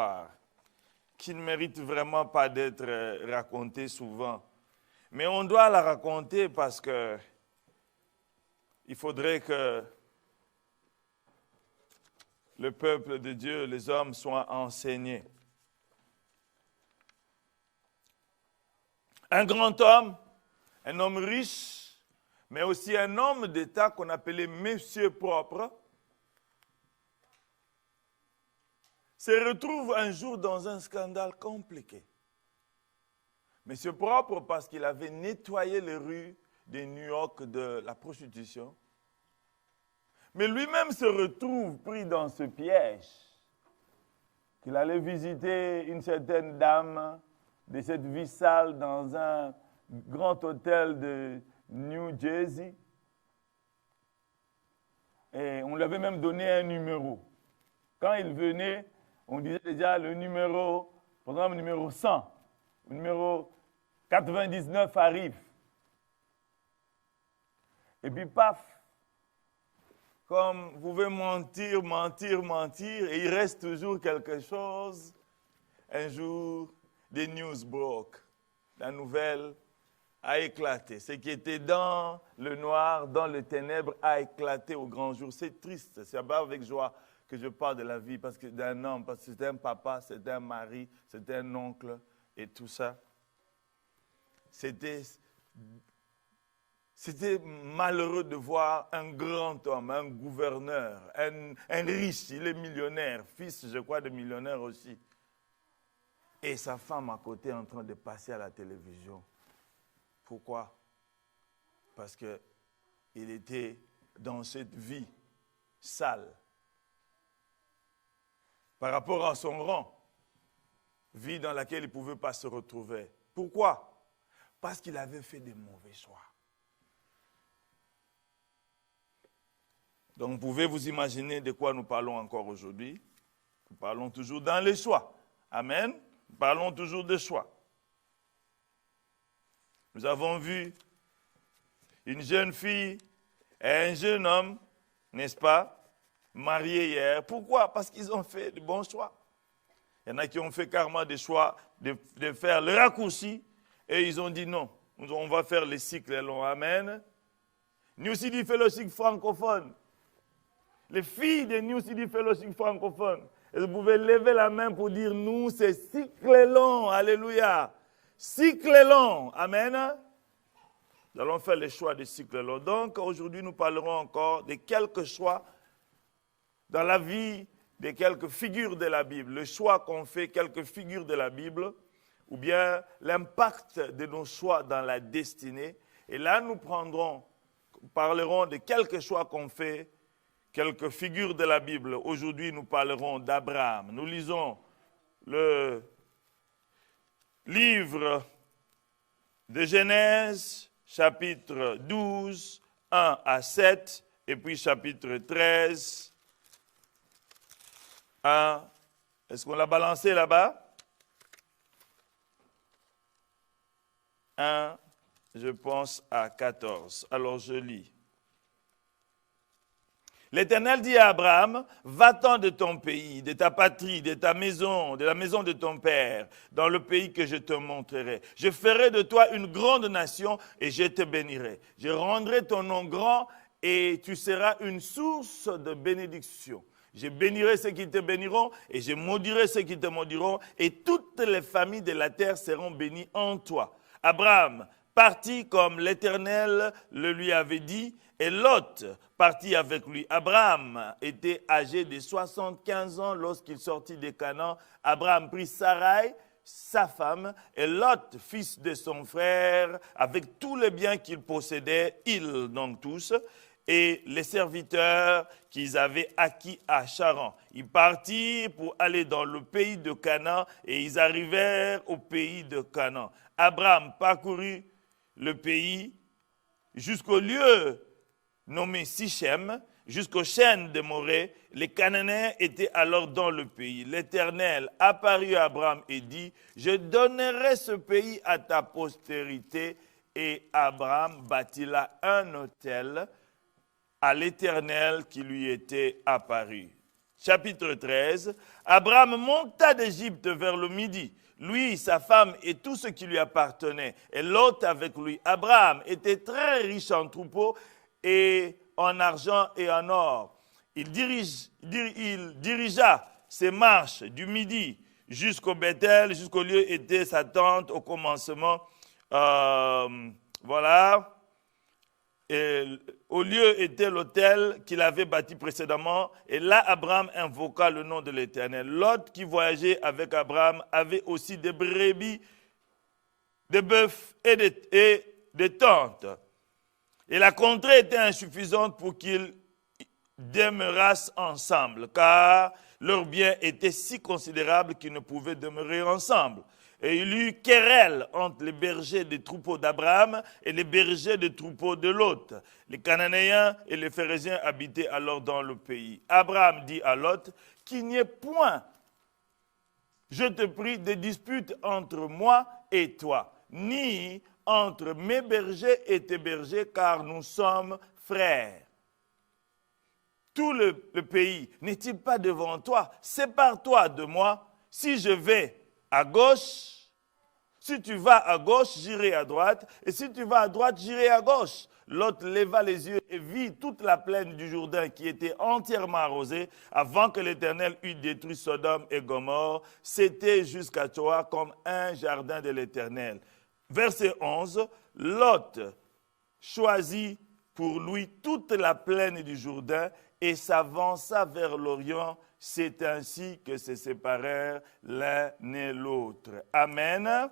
histoire qui ne mérite vraiment pas d'être racontée souvent. Mais on doit la raconter parce que il faudrait que le peuple de Dieu, les hommes, soient enseignés. Un grand homme, un homme riche, mais aussi un homme d'État qu'on appelait Monsieur Propre, se retrouve un jour dans un scandale compliqué. Monsieur Propre, parce qu'il avait nettoyé les rues de New York de la prostitution, mais lui-même se retrouve pris dans ce piège, qu'il allait visiter une certaine dame de cette vie sale dans un grand hôtel de New Jersey. Et on lui avait même donné un numéro. Quand il venait, on disait déjà le numéro, par exemple le numéro 100, le numéro 99 arrive. Et puis paf, comme vous pouvez mentir, et il reste toujours quelque chose. Un jour, des news broke. La nouvelle a éclaté. Ce qui était dans le noir, dans les ténèbres, a éclaté au grand jour. C'est triste. C'est avec joie que je parle de la vie parce que d'un homme, parce que c'est un papa, c'est un mari, c'est un oncle et tout ça. C'était malheureux de voir un grand homme, un gouverneur, un riche, il est millionnaire, fils, je crois, de millionnaire aussi. Et sa femme à côté en train de passer à la télévision. Pourquoi? Parce qu'il était dans cette vie sale. Par rapport à son rang, vie dans laquelle il ne pouvait pas se retrouver. Pourquoi? Parce qu'il avait fait des mauvais choix. Donc, vous pouvez vous imaginer de quoi nous parlons encore aujourd'hui. Nous parlons toujours dans les choix. Amen. Nous parlons toujours de choix. Nous avons vu une jeune fille et un jeune homme, n'est-ce pas, mariés hier. Pourquoi? Parce qu'ils ont fait de bons choix. Il y en a qui ont fait carrément des choix de faire le raccourci et ils ont dit non, on va faire les cycles longs. Amen. New City Fellowship francophone. Les filles de New City Fellowship francophone. Et vous pouvez lever la main pour dire nous, c'est cycle long. Alléluia. Cycle long. Amen. Nous allons faire les choix de cycle long. Donc, aujourd'hui, nous parlerons encore de quelques choix dans la vie de quelques figures de la Bible. Le choix qu'on fait, quelques figures de la Bible, ou bien l'impact de nos choix dans la destinée. Et là, nous parlerons de quelques choix qu'on fait, quelques figures de la Bible. Aujourd'hui, nous parlerons d'Abraham. Nous lisons le livre de Genèse, chapitre 12, 1 à 7, et puis chapitre 13, 1. Est-ce qu'on l'a balancé là-bas? 1, je pense à 14. Alors je lis. L'Éternel dit à Abraham, va-t'en de ton pays, de ta patrie, de ta maison, de la maison de ton père, dans le pays que je te montrerai. Je ferai de toi une grande nation et je te bénirai. Je rendrai ton nom grand et tu seras une source de bénédiction. Je bénirai ceux qui te béniront et je maudirai ceux qui te maudiront et toutes les familles de la terre seront bénies en toi. Abraham partit comme l'Éternel le lui avait dit et Lot partit avec lui. Abraham était âgé de 75 ans lorsqu'il sortit de Canaan. Abraham prit Sarai, sa femme, et Lot, fils de son frère, avec tous les biens qu'il possédait, ils donc tous, et les serviteurs qu'ils avaient acquis à Charan. Ils partirent pour aller dans le pays de Canaan et ils arrivèrent au pays de Canaan. Abraham parcourut le pays jusqu'au lieu nommé Sichem, jusqu'aux chaînes de Morée. Les Cananéens étaient alors dans le pays. L'Éternel apparut à Abraham et dit, je donnerai ce pays à ta postérité. Et Abraham bâtit là un autel à l'Éternel qui lui était apparu. chapitre 13, Abraham monta d'Égypte vers le midi, lui, sa femme et tout ce qui lui appartenait, et Lot avec lui. Abraham était très riche en troupeaux et en argent et en or. Il dirigea ses marches du midi jusqu'au Bethel, jusqu'au lieu était sa tente au commencement. Voilà. Et au lieu était l'autel qu'il avait bâti précédemment. Et là, Abraham invoqua le nom de l'Éternel. Lot, qui voyageait avec Abraham, avait aussi des brebis, des bœufs et des tentes. Et la contrée était insuffisante pour qu'ils demeurassent ensemble, car leurs biens étaient si considérables qu'ils ne pouvaient demeurer ensemble. Et il y eut querelle entre les bergers des troupeaux d'Abraham et les bergers des troupeaux de Lot. Les Cananéens et les Phérésiens habitaient alors dans le pays. Abraham dit à Lot, qu'il n'y ait point, je te prie, de dispute entre moi et toi, ni entre mes bergers et tes bergers, car nous sommes frères. Tout le pays n'est-il pas devant toi? Sépare-toi de moi. Si je vais à gauche, si tu vas à gauche, j'irai à droite, et si tu vas à droite, j'irai à gauche. Lot leva les yeux et vit toute la plaine du Jourdain qui était entièrement arrosée avant que l'Éternel eût détruit Sodome et Gomorrhe. C'était jusqu'à toi comme un jardin de l'Éternel. Verset 11, Lot choisit pour lui toute la plaine du Jourdain et s'avança vers l'Orient. C'est ainsi que se séparèrent l'un et l'autre. Amen.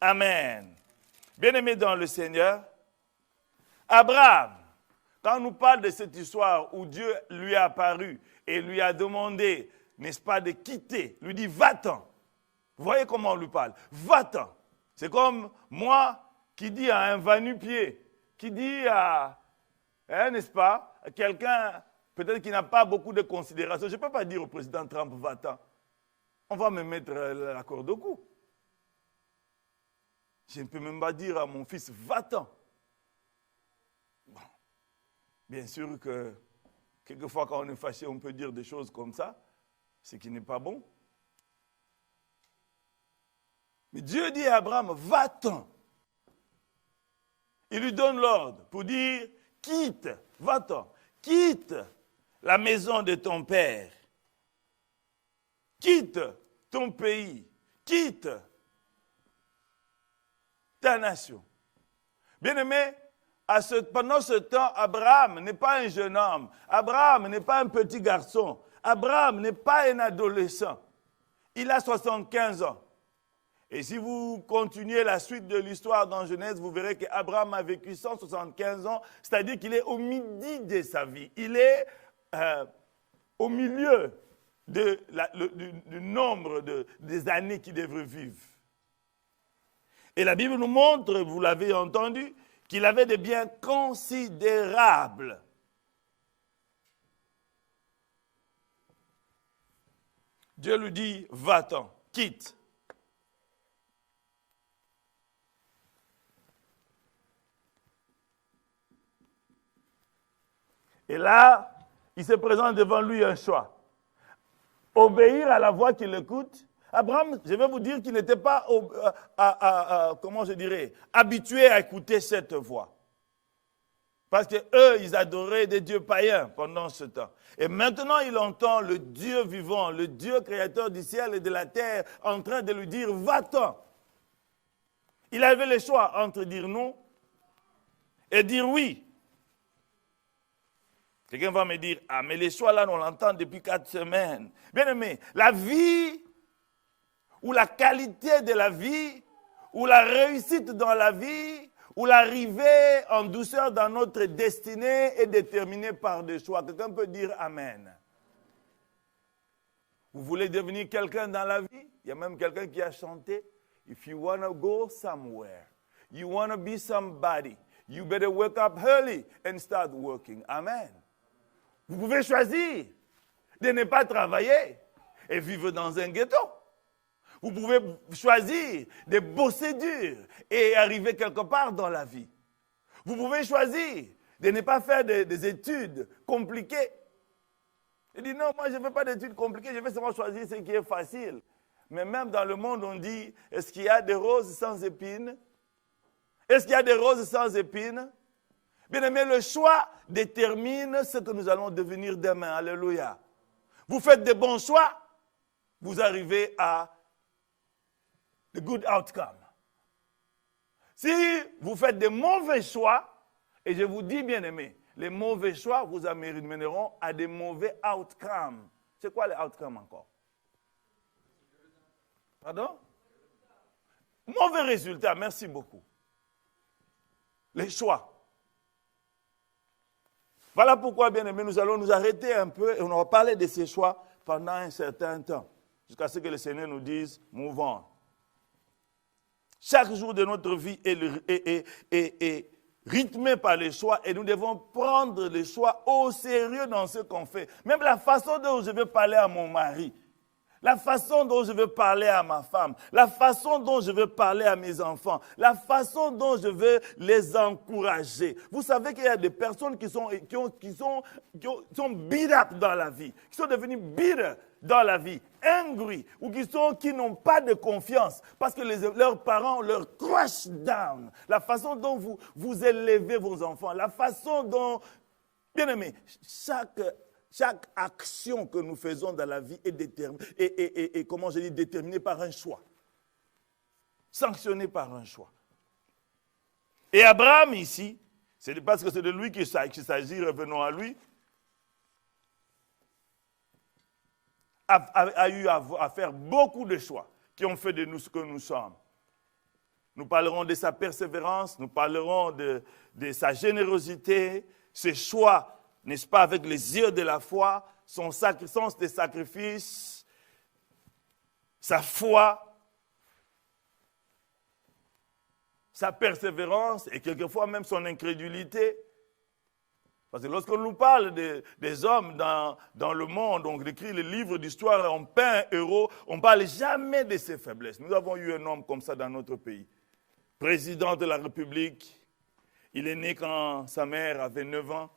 Amen. Bien-aimés dans le Seigneur, Abraham, quand on nous parle de cette histoire où Dieu lui est apparu et lui a demandé, n'est-ce pas, de quitter, lui dit, va-t'en. Vous voyez comment on lui parle? Va-t'en. C'est comme moi qui dis à un va-nu-pied, qui dit à, n'est-ce pas, à quelqu'un peut-être qui n'a pas beaucoup de considération. Je ne peux pas dire au président Trump, va-t'en. On va me mettre la corde au cou. Je ne peux même pas dire à mon fils, va-t'en. Bon. Bien sûr que quelquefois quand on est fâché, on peut dire des choses comme ça, ce qui n'est pas bon. Mais Dieu dit à Abraham, va-t'en. Il lui donne l'ordre pour dire, quitte, va-t'en, quitte la maison de ton père, quitte ton pays, quitte ta nation. Bien-aimé, pendant ce temps, Abraham n'est pas un jeune homme, Abraham n'est pas un petit garçon, Abraham n'est pas un adolescent. Il a 75 ans. Et si vous continuez la suite de l'histoire dans Genèse, vous verrez qu'Abraham a vécu 175 ans, c'est-à-dire qu'il est au midi de sa vie. Il est au milieu du nombre des années qu'il devrait vivre. Et la Bible nous montre, vous l'avez entendu, qu'il avait des biens considérables. Dieu lui dit, va-t'en, quitte. Et là, il se présente devant lui un choix. Obéir à la voix qu'il écoute. Abraham, je vais vous dire qu'il n'était pas, comment je dirais, habitué à écouter cette voix. Parce qu'eux, ils adoraient des dieux païens pendant ce temps. Et maintenant, il entend le Dieu vivant, le Dieu créateur du ciel et de la terre, en train de lui dire, va-t'en. Il avait le choix entre dire non et dire oui. Quelqu'un va me dire, ah, mais les choix là, on l'entend depuis 4 semaines. Bien aimé, la vie, ou la qualité de la vie, ou la réussite dans la vie, ou l'arrivée en douceur dans notre destinée est déterminée par des choix. Quelqu'un peut dire Amen. Vous voulez devenir quelqu'un dans la vie? Il y a même quelqu'un qui a chanté, if you want to go somewhere, you want to be somebody, you better wake up early and start working. Amen. Vous pouvez choisir de ne pas travailler et vivre dans un ghetto. Vous pouvez choisir de bosser dur et arriver quelque part dans la vie. Vous pouvez choisir de ne pas faire des études compliquées Il dit, non, moi je ne veux pas d'études compliquées, je vais seulement choisir ce qui est facile. Mais même dans le monde, on dit, est-ce qu'il y a des roses sans épines? Est-ce qu'il y a des roses sans épines? Bien aimé, le choix détermine ce que nous allons devenir demain. Alléluia. Vous faites des bons choix, vous arrivez à the good outcome. Si vous faites des mauvais choix, et je vous dis, bien aimé, les mauvais choix vous amèneront à des mauvais outcomes. C'est quoi les outcomes encore? Pardon? Mauvais résultats, merci beaucoup. Les choix. Voilà pourquoi, bien aimé, nous allons nous arrêter un peu et on va parler de ces choix pendant un certain temps, jusqu'à ce que le Seigneur nous dise, move on. Chaque jour de notre vie est rythmé par les choix et nous devons prendre les choix au sérieux dans ce qu'on fait. Même la façon dont je vais parler à mon mari, la façon dont je vais parler à ma femme, la façon dont je vais parler à mes enfants, la façon dont je vais les encourager. Vous savez qu'il y a des personnes qui sont beat up dans la vie, qui sont devenues bitter dans la vie, angry, ou qui n'ont pas de confiance parce que leurs parents leur crush down. La façon dont vous élevez vos enfants, la façon dont, bien aimé, chaque action que nous faisons dans la vie est déterminée par un choix. Sanctionnée par un choix. Et Abraham ici, c'est parce que c'est de lui qu'il s'agit, revenons à lui, a eu à faire beaucoup de choix qui ont fait de nous ce que nous sommes. Nous parlerons de sa persévérance, nous parlerons de sa générosité, ses choix, n'est-ce pas, avec les yeux de la foi, son sens de sacrifice, sa foi, sa persévérance et quelquefois même son incrédulité. Parce que lorsqu'on nous parle des hommes dans le monde, on écrit les livres d'histoire, on peint un héros, on ne parle jamais de ses faiblesses. Nous avons eu un homme comme ça dans notre pays. Président de la République, il est né quand sa mère avait 9 ans.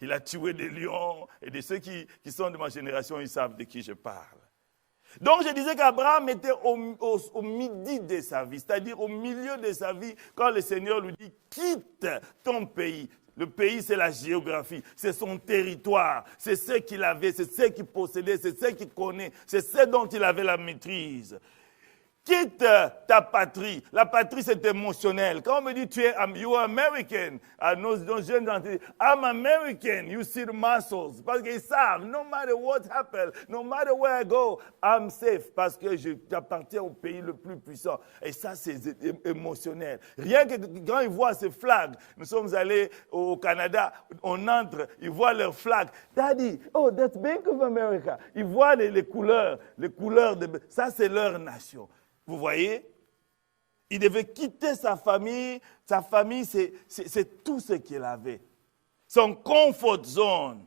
Il a tué des lions. Et de ceux qui sont de ma génération, ils savent de qui je parle. Donc je disais qu'Abraham était au midi de sa vie, c'est-à-dire au milieu de sa vie, quand le Seigneur lui dit, quitte ton pays. Le pays, c'est la géographie, c'est son territoire, c'est ce qu'il avait, c'est ce qu'il possédait, c'est ce qu'il connaît, c'est ce dont il avait la maîtrise. Quitte ta patrie. La patrie, c'est émotionnel. Quand on me dit, you are American, nos jeunes gens disent, I'm American, you see the muscles. Parce qu'ils savent, no matter what happens, no matter where I go, I'm safe. Parce que j'appartiens au pays le plus puissant. Et ça, c'est émotionnel. Rien que quand ils voient ces flags, nous sommes allés au Canada, on entre, ils voient leurs flags. Daddy, oh, that's Bank of America. Ils voient les couleurs, ça, c'est leur nation. Vous voyez, il devait quitter sa famille. Sa famille, c'est tout ce qu'il avait. Son comfort zone.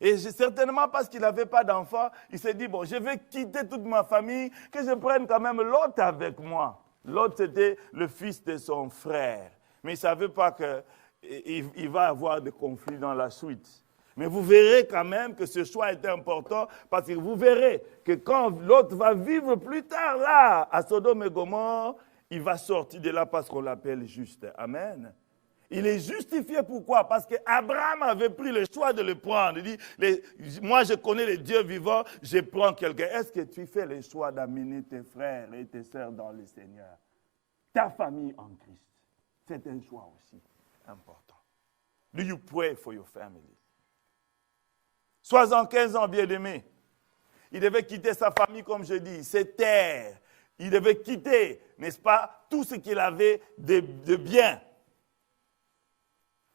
Et certainement parce qu'il n'avait pas d'enfant, il s'est dit, bon, je vais quitter toute ma famille, que je prenne quand même l'autre avec moi. L'autre, c'était le fils de son frère. Mais il ne savait pas qu'il va avoir des conflits dans la suite. Mais vous verrez quand même que ce choix est important parce que vous verrez que quand l'autre va vivre plus tard là, à Sodome et Gomorrhe, il va sortir de là parce qu'on l'appelle juste. Amen. Il est justifié pourquoi? Parce qu'Abraham avait pris le choix de le prendre. Il dit, moi je connais les dieux vivants, je prends quelqu'un. Est-ce que tu fais le choix d'amener tes frères et tes sœurs dans le Seigneur? Ta famille en Christ. C'est un choix aussi important. Do you pray for your family? 75 ans, bien-aimé. Il devait quitter sa famille, comme je dis, ses terres. Il devait quitter, n'est-ce pas, tout ce qu'il avait de bien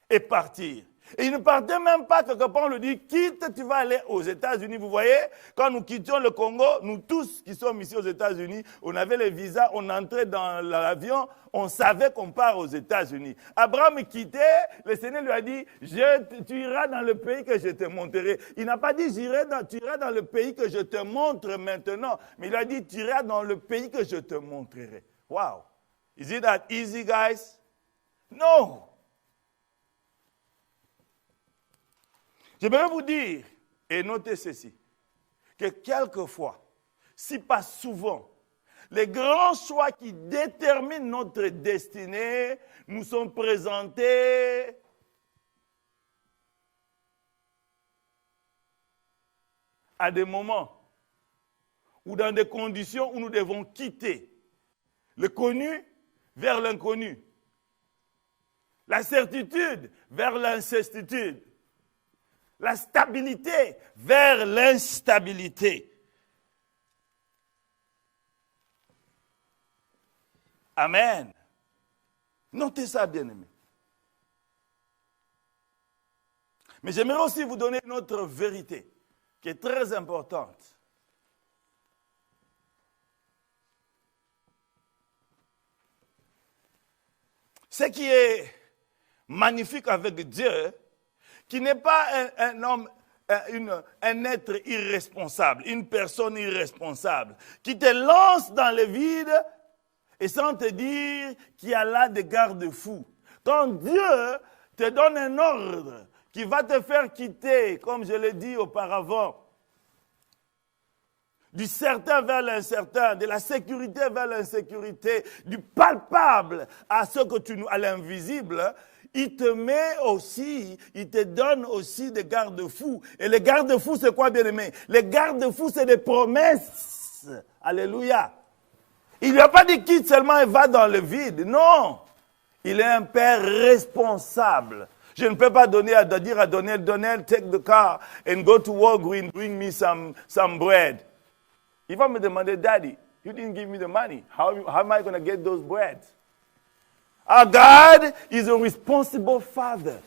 et partir. Et il ne partait même pas quelque part, on lui dit, quitte, tu vas aller aux États-Unis. Vous voyez, quand nous quittions le Congo, nous tous qui sommes ici aux États-Unis, on avait les visas, on entrait dans l'avion, on savait qu'on part aux États-Unis. Abraham quittait, le Seigneur lui a dit, tu iras dans le pays que je te montrerai. Il n'a pas dit, tu iras dans le pays que je te montre maintenant, mais il a dit, tu iras dans le pays que je te montrerai. Wow. Is it that easy, guys? No. J'aimerais vous dire, et notez ceci, que quelquefois, si pas souvent, les grands choix qui déterminent notre destinée nous sont présentés à des moments ou dans des conditions où nous devons quitter le connu vers l'inconnu, la certitude vers l'incertitude, la stabilité vers l'instabilité. Amen. Notez ça, bien-aimés. Mais j'aimerais aussi vous donner une autre vérité qui est très importante. Ce qui est magnifique avec Dieu, qui n'est pas un homme, un être irresponsable, une personne irresponsable, qui te lance dans le vide et sans te dire qu'il y a là des garde-fous. Quand Dieu te donne un ordre qui va te faire quitter, comme je l'ai dit auparavant, du certain vers l'incertain, de la sécurité vers l'insécurité, du palpable à à l'invisible, il te met aussi, il te donne aussi des garde-fous. Et les garde-fous, c'est quoi, bien-aimé? Les garde-fous, c'est des promesses. Alléluia. Il lui a pas dit quitte seulement et va dans le vide. Non. Il est un père responsable. Je ne peux pas dire à Donnell, take the car and go to Walgreens, bring me some bread. Il va me demander, Daddy, you didn't give me the money. How am I going to get those bread? Our God is a responsible father.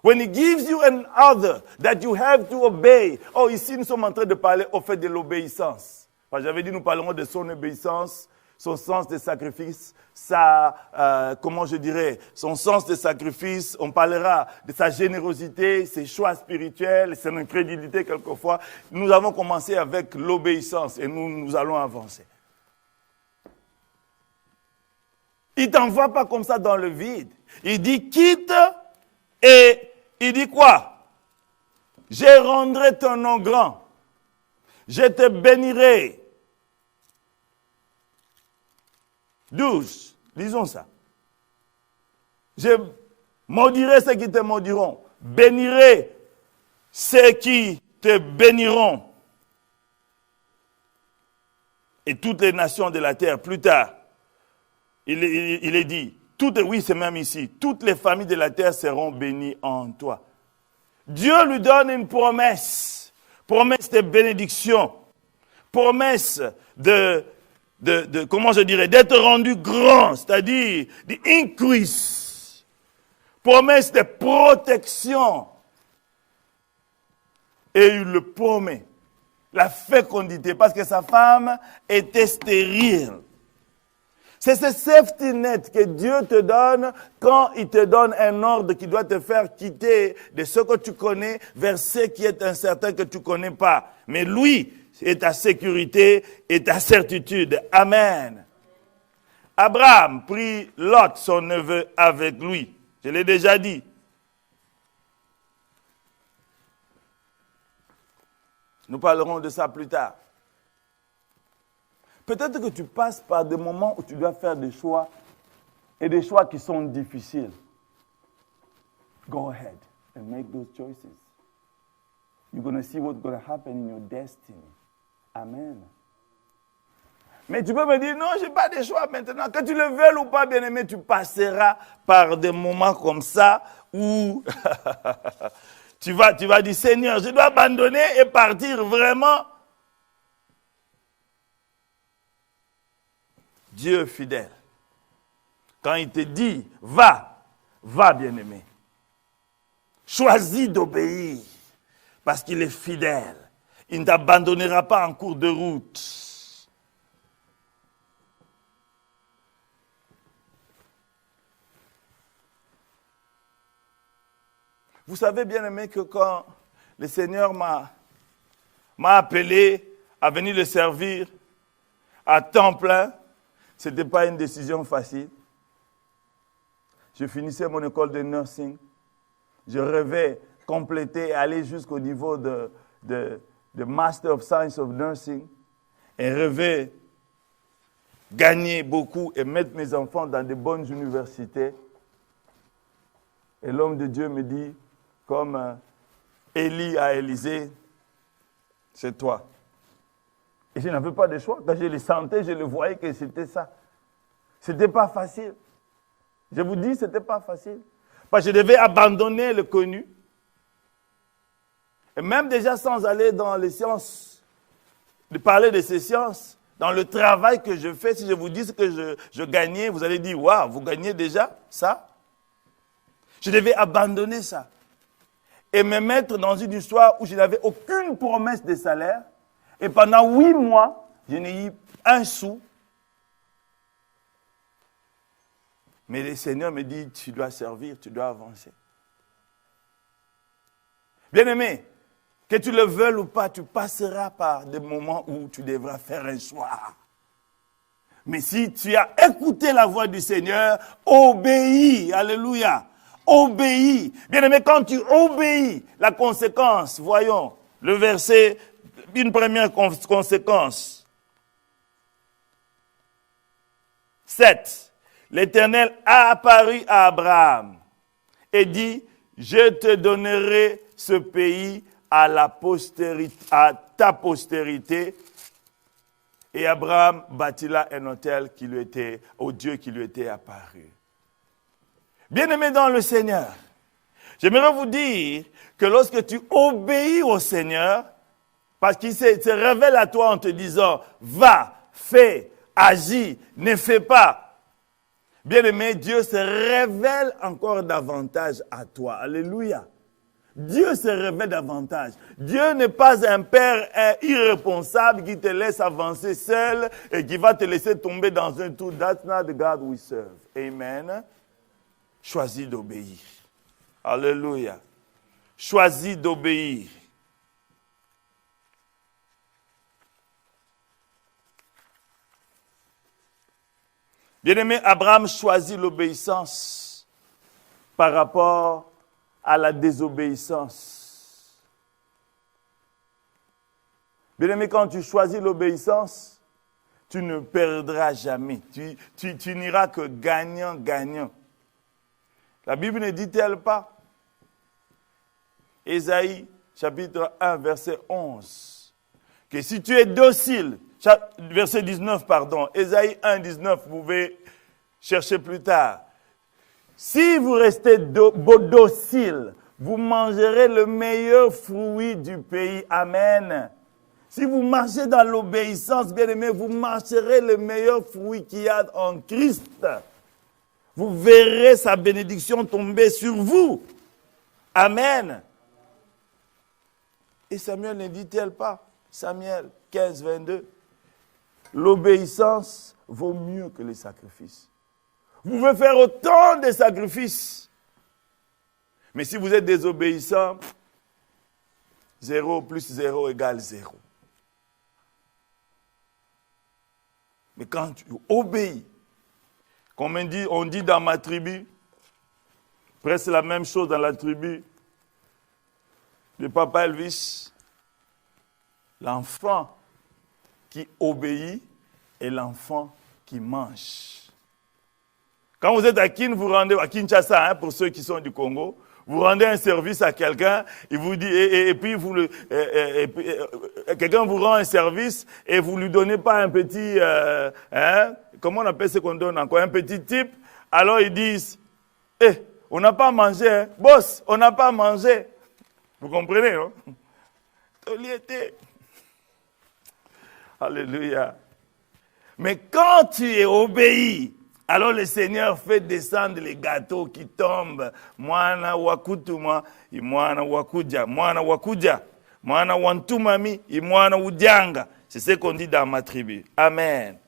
When he gives you an order that you have to obey. Oh, ici, nous sommes en train de parler au fait de l'obéissance. J'avais dit, nous parlerons de son obéissance, son sens de sacrifice, son sens de sacrifice. On parlera de sa générosité, ses choix spirituels, son incrédulité quelquefois. Nous avons commencé avec l'obéissance et nous allons avancer. Il ne t'envoie pas comme ça dans le vide. Il dit quitte et il dit quoi? Je rendrai ton nom grand. Je te bénirai. 12, lisons ça. Je maudirai ceux qui te maudiront. Bénirai ceux qui te béniront. Et toutes les nations de la terre, plus tard, il est dit, oui, c'est même ici, toutes les familles de la terre seront bénies en toi. Dieu lui donne une promesse de bénédiction, promesse d'être rendu grand, c'est-à-dire d'increase, promesse de protection. Et il le promet, la fécondité, parce que sa femme était stérile. C'est ce safety net que Dieu te donne quand il te donne un ordre qui doit te faire quitter de ce que tu connais vers ce qui est incertain que tu ne connais pas. Mais lui est ta sécurité et ta certitude. Amen. Abraham prit Lot, son neveu, avec lui. Je l'ai déjà dit. Nous parlerons de ça plus tard. Peut-être que tu passes par des moments où tu dois faire des choix et des choix qui sont difficiles. Go ahead and make those choices. You're going to see what's going to happen in your destiny. Amen. Mais tu peux me dire, non, je n'ai pas de choix maintenant. Que tu le veuilles ou pas, bien-aimé, tu passeras par des moments comme ça où tu vas dire, Seigneur, je dois abandonner et partir vraiment. Dieu fidèle. Quand il te dit, va bien-aimé. Choisis d'obéir parce qu'il est fidèle. Il ne t'abandonnera pas en cours de route. Vous savez, bien-aimé, que quand le Seigneur m'a appelé à venir le servir à temps plein, ce n'était pas une décision facile. Je finissais mon école de nursing. Je rêvais compléter et aller jusqu'au niveau de Master of Science of Nursing et rêver gagner beaucoup et mettre mes enfants dans de bonnes universités. Et l'homme de Dieu me dit, comme Élie à Élisée, c'est toi. Et je n'avais pas de choix. Quand je le sentais, je le voyais que c'était ça. Ce n'était pas facile. Je vous dis, ce n'était pas facile. Parce que je devais abandonner le connu. Et même déjà sans aller dans les sciences, de parler de ces sciences, dans le travail que je fais, si je vous dis ce que je gagnais, vous allez dire, waouh, vous gagnez déjà ça? Je devais abandonner ça et me mettre dans une histoire où je n'avais aucune promesse de salaire. Et pendant 8 mois, je n'ai eu un sou. Mais le Seigneur me dit, tu dois servir, tu dois avancer. Bien-aimé, que tu le veuilles ou pas, tu passeras par des moments où tu devras faire un choix. Mais si tu as écouté la voix du Seigneur, obéis, alléluia, obéis. Bien-aimé, quand tu obéis, la conséquence, voyons, le verset, une première conséquence. 7. L'Éternel a apparu à Abraham et dit, je te donnerai ce pays à ta postérité. Et Abraham bâtit là un autel au Dieu qui lui était apparu. Bien-aimé dans le Seigneur, j'aimerais vous dire que lorsque tu obéis au Seigneur, parce qu'il se révèle à toi en te disant, va, fais, agis, ne fais pas. Bien-aimé, Dieu se révèle encore davantage à toi. Alléluia. Dieu se révèle davantage. Dieu n'est pas un père irresponsable qui te laisse avancer seul et qui va te laisser tomber dans un trou. That's not the God we serve. Amen. Choisis d'obéir. Alléluia. Choisis d'obéir. Bien-aimé, Abraham choisit l'obéissance par rapport à la désobéissance. Bien-aimé, quand tu choisis l'obéissance, tu ne perdras jamais. Tu n'iras que gagnant. La Bible ne dit-elle pas? Ésaïe, chapitre 1, verset 11, que si tu es docile, verset 19, pardon, Ésaïe 1, 19, vous pouvez chercher plus tard. Si vous restez docile, vous mangerez le meilleur fruit du pays. Amen. Si vous marchez dans l'obéissance, bien-aimé, vous marcherez le meilleur fruit qu'il y a en Christ. Vous verrez sa bénédiction tomber sur vous. Amen. Et Samuel ne dit-elle pas, Samuel 15, 22, l'obéissance vaut mieux que les sacrifices. Vous pouvez faire autant de sacrifices. Mais si vous êtes désobéissant, 0 plus 0 égale 0. Mais quand tu obéis, comme on dit dans ma tribu, presque la même chose dans la tribu de Papa Elvis, l'enfant qui obéit est l'enfant qui mange. Quand vous êtes à Kinshasa, pour ceux qui sont du Congo, vous rendez un service à quelqu'un, il vous dit, quelqu'un vous rend un service et vous ne lui donnez pas un petit, comment on appelle ce qu'on donne encore, un petit type, alors ils disent, on n'a pas mangé, hein. Boss, on n'a pas mangé. Vous comprenez, non? Alléluia. Mais quand tu es obéi, alors le Seigneur fait descendre les gâteaux qui tombent. Mwana wakutuma, imwana wakuja, mwana wakuja, mwana wantumami, imwana ujanga. C'est ce qu'on dit dans ma tribu. Amen.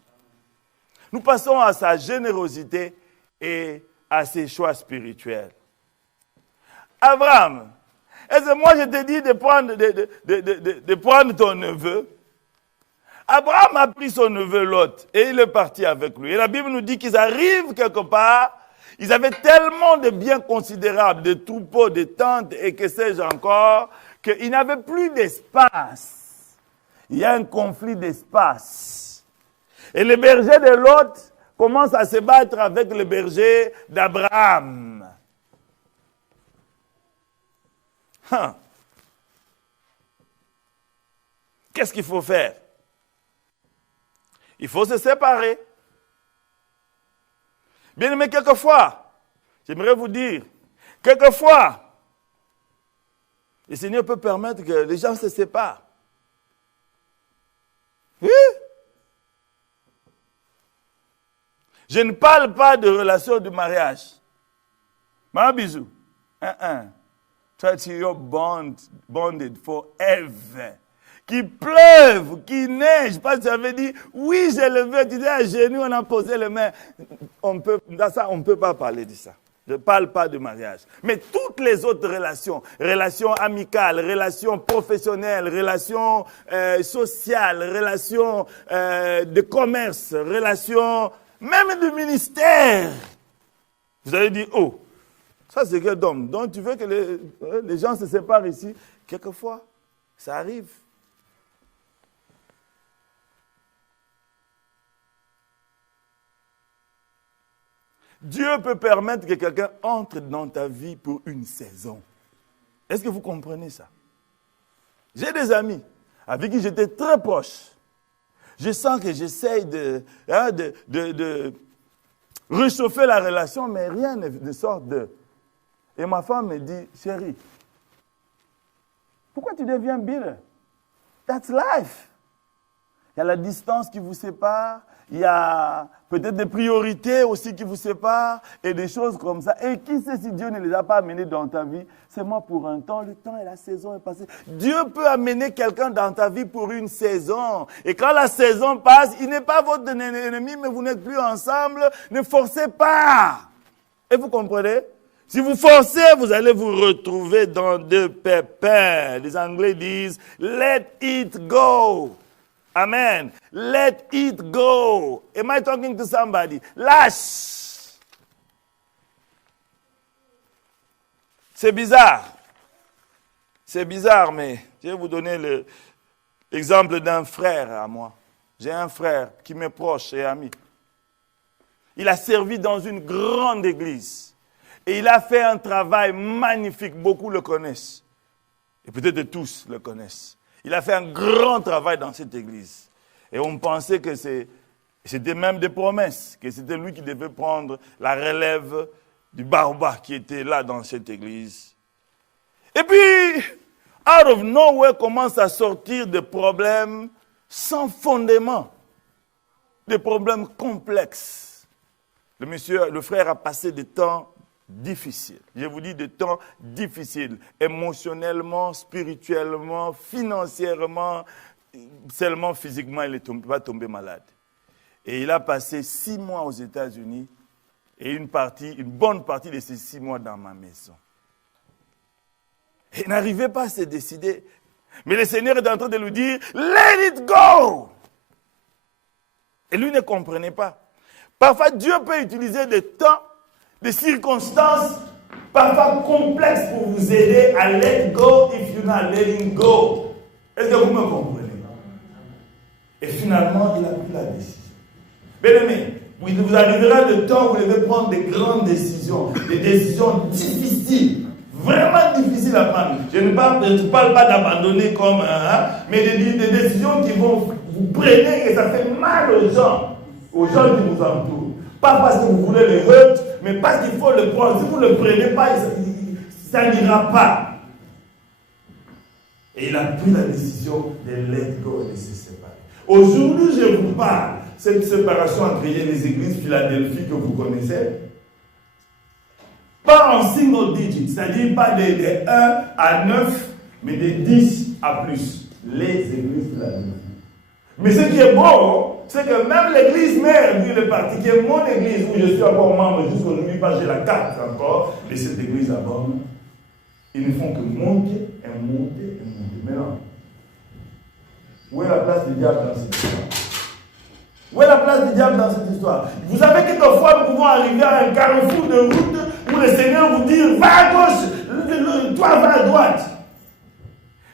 Nous passons à sa générosité et à ses choix spirituels. Abraham, est-ce que moi je te dis de prendre ton neveu? Abraham a pris son neveu Lot et il est parti avec lui. Et la Bible nous dit qu'ils arrivent quelque part. Ils avaient tellement de biens considérables, de troupeaux, de tentes et que sais-je encore, qu'ils n'avaient plus d'espace. Il y a un conflit d'espace. Et le berger de Lot commence à se battre avec le berger d'Abraham. Qu'est-ce qu'il faut faire? Il faut se séparer. Bien aimé, quelquefois, j'aimerais vous dire, quelquefois, le Seigneur peut permettre que les gens se séparent. Oui. Je ne parle pas de relation de mariage. Un bisou. Touch your bonded forever. Qu'il pleuve, qu'il neige. Parce que tu avais dit, oui, je le veux. Tu dis à genoux, on a posé les mains. Dans ça, on ne peut pas parler de ça. Je ne parle pas de mariage. Mais toutes les autres relations, relations amicales, relations professionnelles, relations sociales, relations de commerce, relations même de ministère. Vous allez dire, oh, ça c'est que d'homme. Donc tu veux que les gens se séparent ici? Quelquefois, ça arrive. Dieu peut permettre que quelqu'un entre dans ta vie pour une saison. Est-ce que vous comprenez ça? J'ai des amis avec qui j'étais très proche. Je sens que j'essaye de réchauffer la relation, mais rien ne sort d'eux. Et ma femme me dit, chérie, pourquoi tu deviens bitter? That's life. Il y a la distance qui vous sépare, il y a peut-être des priorités aussi qui vous séparent et des choses comme ça. Et qui sait si Dieu ne les a pas amenés dans ta vie? C'est moi pour un temps, le temps et la saison est passée. Dieu peut amener quelqu'un dans ta vie pour une saison. Et quand la saison passe, il n'est pas votre ennemi, mais vous n'êtes plus ensemble. Ne forcez pas. Et vous comprenez? Si vous forcez, vous allez vous retrouver dans des pépins. Les Anglais disent « let it go ». Amen. Let it go. Am I talking to somebody? Lâche. C'est bizarre. C'est bizarre, mais je vais vous donner l'exemple d'un frère à moi. J'ai un frère qui m'est proche et ami. Il a servi dans une grande église. Et il a fait un travail magnifique. Beaucoup le connaissent. Et peut-être tous le connaissent. Il a fait un grand travail dans cette église. Et on pensait que c'était même des promesses, que c'était lui qui devait prendre la relève du barba qui était là dans cette église. Et puis, out of nowhere, commence à sortir des problèmes sans fondement, des problèmes complexes. Le frère a passé des temps difficile. Je vous dis des temps difficiles, émotionnellement, spirituellement, financièrement, seulement physiquement, il n'est pas tombé malade. Et il a passé 6 mois aux États-Unis et une bonne partie de ces 6 mois dans ma maison. Et il n'arrivait pas à se décider. Mais le Seigneur est en train de lui dire, let it go! Et lui ne comprenait pas. Parfois, Dieu peut utiliser des temps, des circonstances parfois complexes pour vous aider à let go if you're not letting go. Est-ce que vous me comprenez? Et finalement, il a pris la décision. Bien-aimé, vous arrivera le temps où vous devez prendre des grandes décisions, des décisions difficiles, vraiment difficiles à prendre. Je ne parle pas d'abandonner comme mais des décisions qui vont vous prendre et ça fait mal aux gens qui vous entourent. Pas parce que vous voulez les hurt, mais parce qu'il faut le prendre. Si vous ne le prenez pas, ça n'ira pas. Et il a pris la décision de let go et de se séparer. Aujourd'hui, je vous parle, cette séparation a créé les églises Philadelphie que vous connaissez. Pas en single digit, c'est-à-dire pas de 1 à 9, mais de 10 à plus. Les églises Philadelphie. Mais ce qui est bon, c'est que même l'église mère, lui, le parti, qui est mon église, où je suis encore membre jusqu'aujourd'hui, parce que j'ai la carte encore de cette église à Borne, ils ne font que monter et monter et monter. Maintenant, où est la place du diable dans cette histoire? Où est la place du diable dans cette histoire? Vous savez que quelquefois nous pouvons arriver à un carrefour de route où le Seigneur vous dit va à gauche, toi va à droite.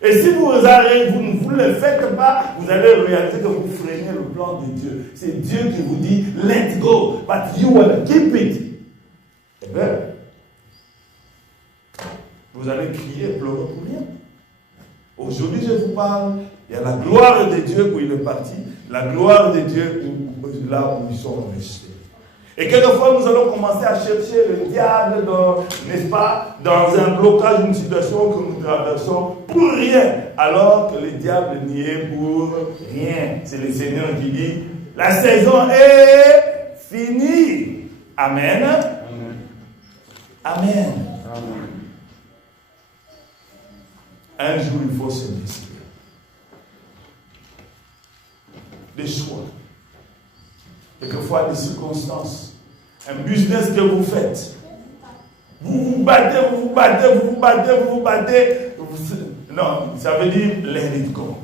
Et si vous ne le faites pas, vous allez réaliser que vous freinez le plan de Dieu. C'est Dieu qui vous dit let's go, but you want to keep it. Eh bien, vous allez crier et pleurer pour rien. Aujourd'hui, je vous parle, il y a la gloire de Dieu où il est parti, la gloire de Dieu là où ils sont restés. Et quelquefois, nous allons commencer à chercher le diable, n'est-ce pas, dans un blocage, une situation que nous traversons pour rien, alors que le diable n'y est pour rien. C'est le Seigneur qui dit, la saison est finie. Amen. Amen. Amen. Amen. Un jour, il faut se décider. Des choix. Quelquefois, des circonstances. Un business que vous faites. Vous vous battez. Non, ça veut dire let it go.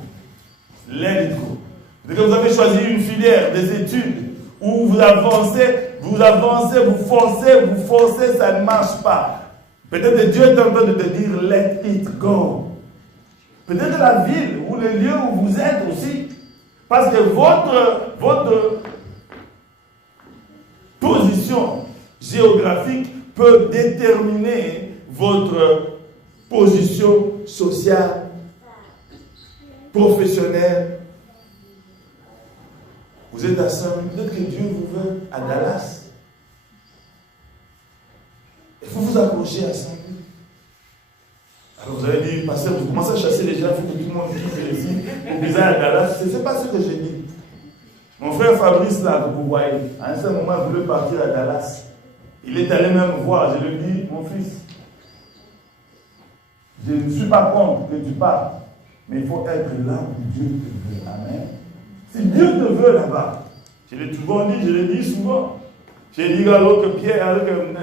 Let it go. Dès que vous avez choisi une filière, des études, où vous avancez, vous forcez, ça ne marche pas. Peut-être que Dieu est en train de te dire let it go. Peut-être la ville ou le lieu où vous êtes aussi. Parce que votre position géographique peut déterminer votre position sociale, professionnelle. Vous êtes à Saint-Louis, peut-être que Dieu vous veut à Dallas. Il faut vous accrocher à Saint-Louis. Alors vous allez dire, pasteur, vous commencez à chasser les gens, il faut que tout le monde vienne ici, vous allez à Dallas. Ce n'est pas ce que j'ai dit. Mon frère Fabrice, là, que vous voyez, à un certain moment, il voulait partir à Dallas. Il est allé même voir, je lui ai dit, mon fils, je ne suis pas contre que tu partes, mais il faut être là où Dieu te veut. Amen. Si Dieu te veut là-bas, je l'ai souvent dit, je l'ai dit souvent. J'ai dit alors que Pierre, avec M.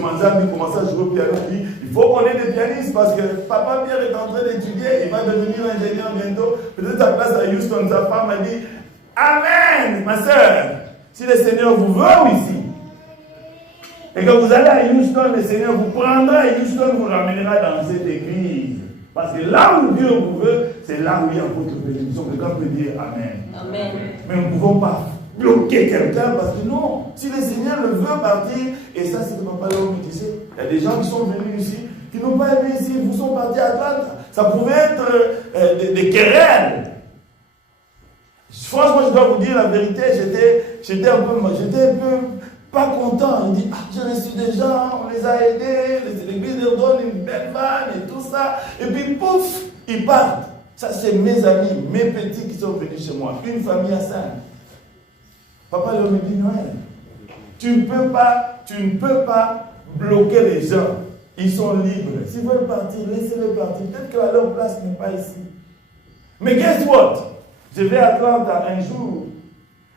Manzani commençait à jouer au piano, il dit, il faut qu'on ait des pianistes parce que papa Pierre est en train d'étudier, il va devenir ingénieur bientôt. Peut-être sa place à Houston, sa femme a dit, Amen, ma soeur. Si le Seigneur vous veut ici, et que vous allez à Houston, le Seigneur vous prendra et Houston vous ramènera dans cette église. Parce que là où Dieu vous veut, c'est là où il y a votre bénédiction. Quelqu'un peut dire Amen. Amen. Mais nous ne pouvons pas bloquer quelqu'un parce que non, si le Seigneur le veut partir, et ça c'est comme Papa Léon me disait, il y a des gens qui sont venus ici, qui n'ont pas aimé ici, vous sont partis à Atlanta. Ça pouvait être des querelles. Franchement, je dois vous dire la vérité, j'étais un peu pas content. Il dit, j'ai reçu des gens, on les a aidés, l'église leur donne une belle vanne et tout ça. Et puis, pouf, ils partent. Ça, c'est mes amis, mes petits qui sont venus chez moi. Une famille à 5. Papa leur me dit, Noël, tu ne peux pas bloquer les gens. Ils sont libres. S'ils veulent partir, laissez-les partir. Peut-être que leur place n'est pas ici. Mais guess what? Je vais à Atlanta un jour.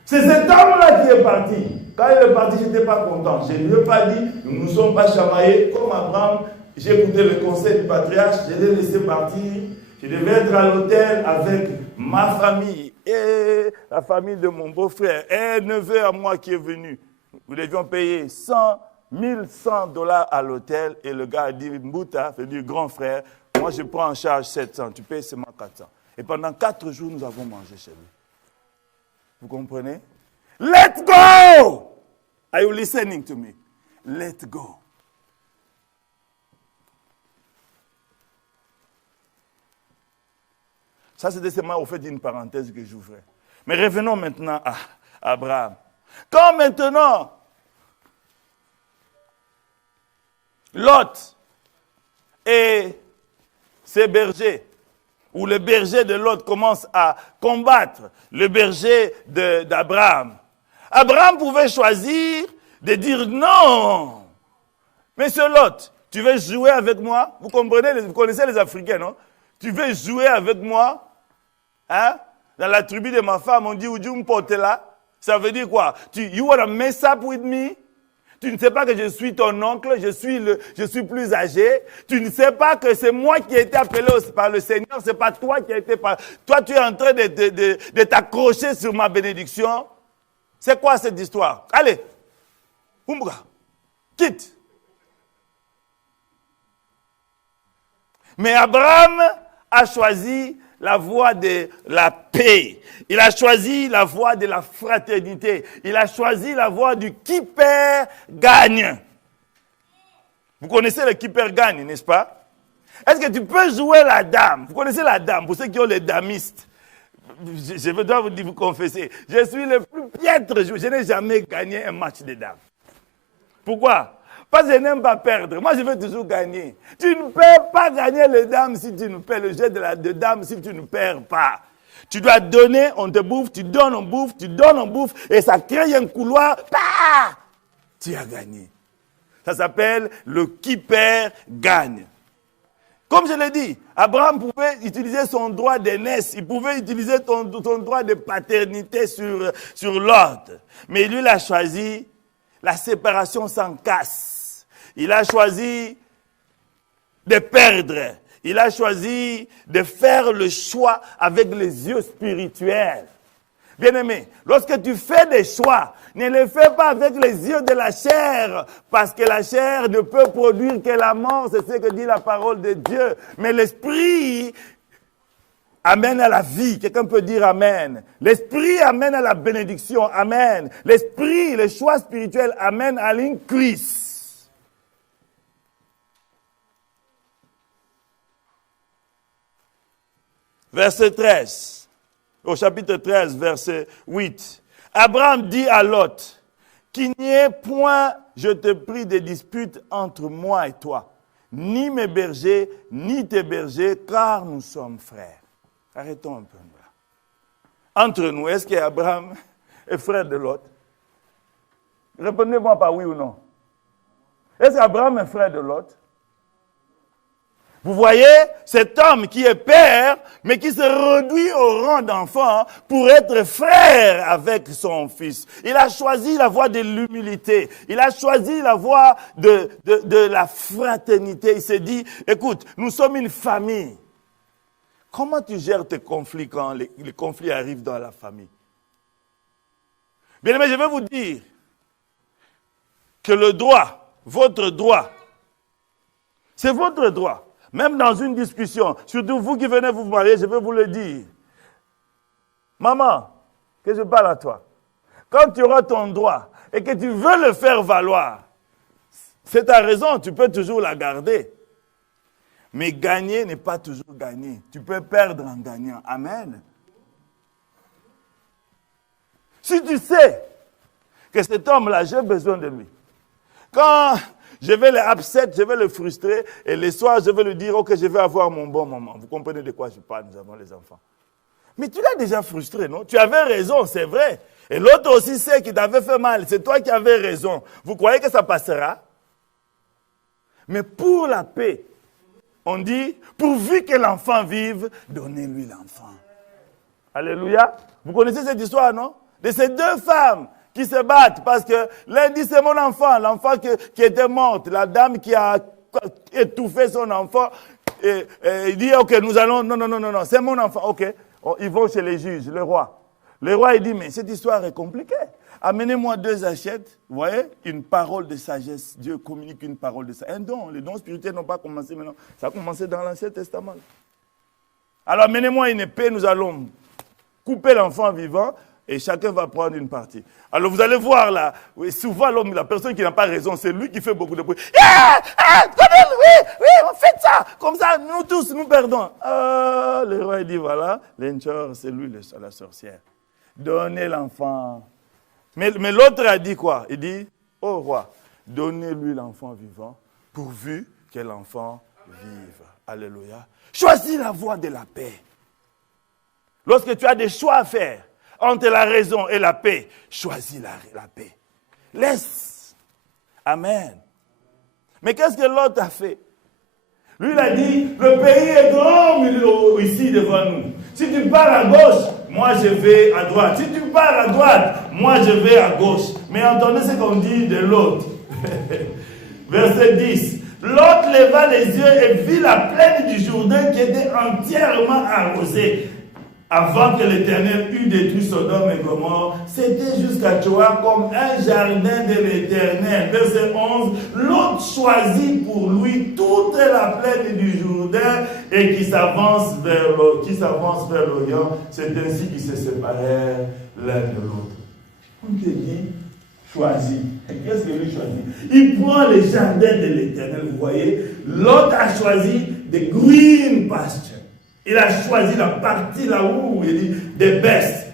C'est cet homme-là qui est parti. Quand il est parti, je n'étais pas content. Je ne lui ai pas dit, nous ne nous sommes pas chamaillés. Comme Abraham, j'ai écouté le conseil du patriarche, je l'ai laissé partir. Je devais être à l'hôtel avec ma famille et la famille de mon beau-frère et un neveu à moi qui est venu. Nous devions payer $1100 à l'hôtel et le gars a dit, Mbouta, c'est du grand frère, moi je prends en charge 700, tu payes seulement 400. Et pendant 4 jours, nous avons mangé chez lui. Vous comprenez? Let go! Are you listening to me? Let go. Ça, c'était seulement au fait d'une parenthèse que j'ouvrais. Mais revenons maintenant à Abraham. Quand maintenant, Lot et ses bergers, où le berger de Lot commence à combattre le berger d'Abraham. Abraham pouvait choisir de dire non. Monsieur Lot, tu veux jouer avec moi? Vous comprenez, vous connaissez les Africains, non? Tu veux jouer avec moi? Hein? Dans la tribu de ma femme, on dit Ujum Potela. Ça veut dire quoi? You want to mess up with me? Tu ne sais pas que je suis ton oncle, je suis plus âgé. Tu ne sais pas que c'est moi qui ai été appelé par le Seigneur, ce n'est pas toi qui as été par... Toi, tu es en train de t'accrocher sur ma bénédiction. C'est quoi cette histoire? Allez, Umbra, quitte. Mais Abraham a choisi la voie de la paix. Il a choisi la voie de la fraternité. Il a choisi la voie du qui perd gagne. Vous connaissez le qui perd gagne, n'est-ce pas? Est-ce que tu peux jouer la dame? Vous connaissez la dame, pour ceux qui ont les damistes. Je dois vous confesser, je suis le plus piètre joueur. Je n'ai jamais gagné un match de dames. Pourquoi? Parce que je n'aime pas perdre. Moi, je veux toujours gagner. Tu ne peux pas gagner les dames si tu ne perds le jeu de dames si tu ne perds pas. Tu dois donner, on te bouffe, tu donnes, on bouffe, tu donnes, on bouffe, et ça crée un couloir. Bah, tu as gagné. Ça s'appelle le qui perd gagne. Comme je l'ai dit, Abraham pouvait utiliser son droit d'aînesse, il pouvait utiliser son droit de paternité sur l'autre. Mais lui, il a choisi la séparation sans casse. Il a choisi de perdre. Il a choisi de faire le choix avec les yeux spirituels. Bien-aimé, lorsque tu fais des choix, ne les fais pas avec les yeux de la chair, parce que la chair ne peut produire que la mort, c'est ce que dit la parole de Dieu. Mais l'esprit amène à la vie. Quelqu'un peut dire amen. L'esprit amène à la bénédiction. Amen. L'esprit, le choix spirituel amène à l'increase. Verset 13. Au chapitre 13, verset 8. Abraham dit à Lot, qu'il n'y ait point, je te prie, de dispute entre moi et toi, ni mes bergers, ni tes bergers, car nous sommes frères. Arrêtons un peu là. Entre nous, est-ce qu'Abraham est frère de Lot? Répondez-moi par oui ou non. Est-ce qu'Abraham est frère de Lot? Vous voyez, cet homme qui est père, mais qui se réduit au rang d'enfant pour être frère avec son fils. Il a choisi la voie de l'humilité. Il a choisi la voie de la fraternité. Il s'est dit, écoute, nous sommes une famille. Comment tu gères tes conflits quand les conflits arrivent dans la famille? Bien aimé, je vais vous dire que le droit, votre droit, c'est votre droit. Même dans une discussion, surtout vous qui venez vous marier, je vais vous le dire. Maman, que je parle à toi. Quand tu auras ton droit et que tu veux le faire valoir, c'est ta raison, tu peux toujours la garder. Mais gagner n'est pas toujours gagner. Tu peux perdre en gagnant. Amen. Si tu sais que cet homme-là, j'ai besoin de lui. Quand je vais le upset, je vais le frustrer, et le soir, je vais lui dire, ok, je vais avoir mon bon moment. Vous comprenez de quoi je parle, nous avons les enfants. Mais tu l'as déjà frustré, non? Tu avais raison, c'est vrai. Et l'autre aussi sait qu'il t'avait fait mal. C'est toi qui avais raison. Vous croyez que ça passera? Mais pour la paix, on dit, pourvu que l'enfant vive, donnez-lui l'enfant. Alléluia. Vous connaissez cette histoire, non? De ces deux femmes qui se battent parce que l'un dit c'est mon enfant, l'enfant qui était morte, la dame qui a étouffé son enfant, et il dit ok, nous allons, non, c'est mon enfant, ok, ils vont chez les juges, le roi. Le roi il dit mais cette histoire est compliquée, amenez-moi 2 assiettes, vous voyez, une parole de sagesse, Dieu communique une parole de sagesse, un don, les dons spirituels n'ont pas commencé maintenant, ça a commencé dans l'Ancien Testament. Alors amenez-moi une épée, nous allons couper l'enfant vivant, et chacun va prendre une partie. Alors vous allez voir là, oui, souvent l'homme, la personne qui n'a pas raison, c'est lui qui fait beaucoup de bruit. Oui, on fait ça. Comme ça, nous tous, nous perdons. Le roi dit, voilà, l'encheur, c'est lui la sorcière. Donnez l'enfant. Mais l'autre a dit quoi? Il dit, oh roi, donnez-lui l'enfant vivant, pourvu que l'enfant vive. Alléluia. Choisis la voie de la paix. Lorsque tu as des choix à faire, entre la raison et la paix, choisis la paix. Laisse. Amen. Mais qu'est-ce que l'autre a fait? Lui, il a dit, le pays est grand ici devant nous. Si tu pars à gauche, moi je vais à droite. Si tu pars à droite, moi je vais à gauche. Mais entendez ce qu'on dit de l'autre. Verset 10. Lot leva les yeux et vit la plaine du Jourdain qui était entièrement arrosée. Avant que l'Éternel eût détruit Sodome et Gomorrhe, c'était jusqu'à Tchoa comme un jardin de l'Éternel. Verset 11. Lot choisit pour lui toute la plaine du Jourdain et qui s'avance vers l'Orient. C'est ainsi qu'ils se séparèrent l'un de l'autre. On te dit, choisit. Qu'est-ce que lui choisit? Il prend les jardins de l'Éternel. Vous voyez, Lot a choisi des green pastures. Il a choisi la partie là où il dit des best.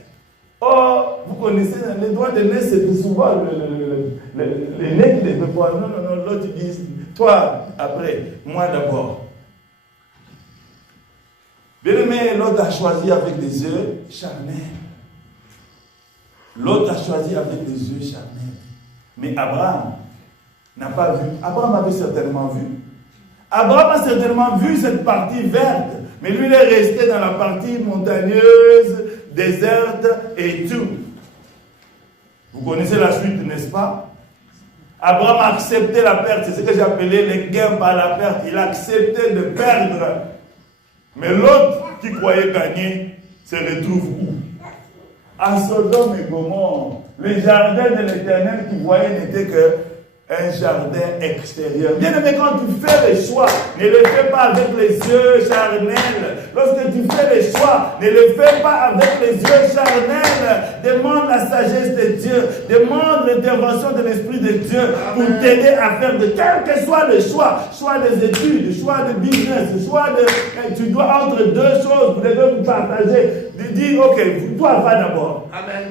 Or, vous connaissez les droits de nez, c'est souvent le nez qui les veut voir. Non, l'autre dit, toi après, moi d'abord. Bien aimé, l'autre a choisi avec des yeux charnels. L'autre a choisi avec des yeux charnels. Mais Abraham n'a pas vu. Abraham avait certainement vu. Abraham a certainement vu cette partie verte. Mais lui, il est resté dans la partie montagneuse, déserte et tout. Vous connaissez la suite, n'est-ce pas? Abraham a accepté la perte. C'est ce que j'appelais les gains par la perte. Il a accepté de perdre. Mais l'autre qui croyait gagner se retrouve où? À Sodome et Gomorrhe. Les jardins de l'Éternel qu'il voyait n'étaient que un jardin extérieur. Bien aimé, quand tu fais les choix, ne le fais pas avec les yeux charnels. Lorsque tu fais les choix, ne le fais pas avec les yeux charnels. Demande la sagesse de Dieu. Demande l'intervention de l'Esprit de Dieu pour t'aider à faire de quel que soit le choix. Choix des études, choix de business, choix de... Tu dois entre deux choses, vous devez vous partager. De dire, ok, toi va d'abord. Amen.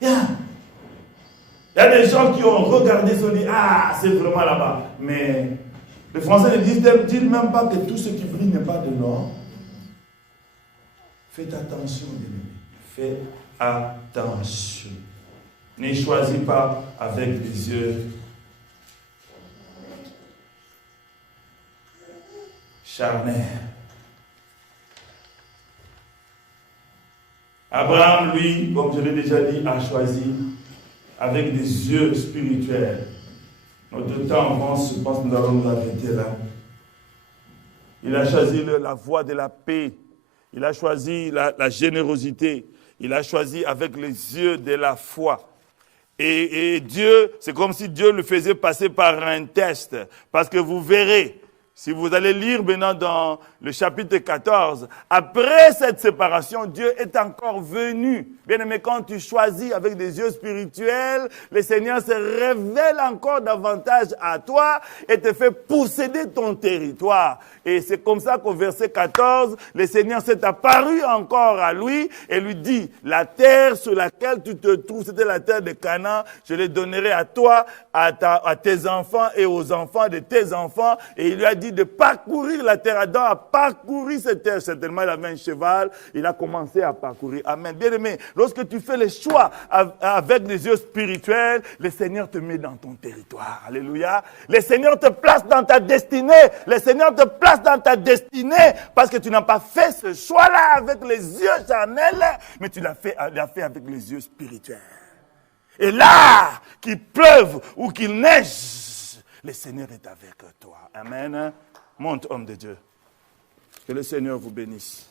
Yeah. Il y a des gens qui ont regardé, se dit, ah, c'est vraiment là-bas. Mais les Français ne disent-ils même pas que tout ce qui brille n'est pas de l'or? Faites attention, bien-aimés. Faites attention. Ne choisis pas avec les yeux charnels. Abraham, lui, comme je l'ai déjà dit, a choisi avec des yeux spirituels. Notre temps avance, je pense que nous allons nous arrêter là. Il a choisi la voie de la paix. Il a choisi la générosité. Il a choisi avec les yeux de la foi. Et Dieu, c'est comme si Dieu le faisait passer par un test. Parce que vous verrez, si vous allez lire maintenant dans le chapitre 14, après cette séparation, Dieu est encore venu. Bien aimé, quand tu choisis avec des yeux spirituels, le Seigneur se révèle encore davantage à toi et te fait posséder ton territoire. Et c'est comme ça qu'au verset 14, le Seigneur s'est apparu encore à lui et lui dit, la terre sur laquelle tu te trouves, c'était la terre de Canaan, je les donnerai à toi, à tes enfants et aux enfants de tes enfants. Et il lui a dit de parcourir la terre. Adam a parcouru cette terre. Certainement, il avait un cheval. Il a commencé à parcourir. Amen. Bien aimé, lorsque tu fais les choix avec les yeux spirituels, le Seigneur te met dans ton territoire. Alléluia. Le Seigneur te place dans ta destinée. Le Seigneur te place dans ta destinée parce que tu n'as pas fait ce choix-là avec les yeux charnels, mais tu l'as fait avec les yeux spirituels. Et là, qu'il pleuve ou qu'il neige, le Seigneur est avec toi. Amen. Monte, homme de Dieu. Que le Seigneur vous bénisse.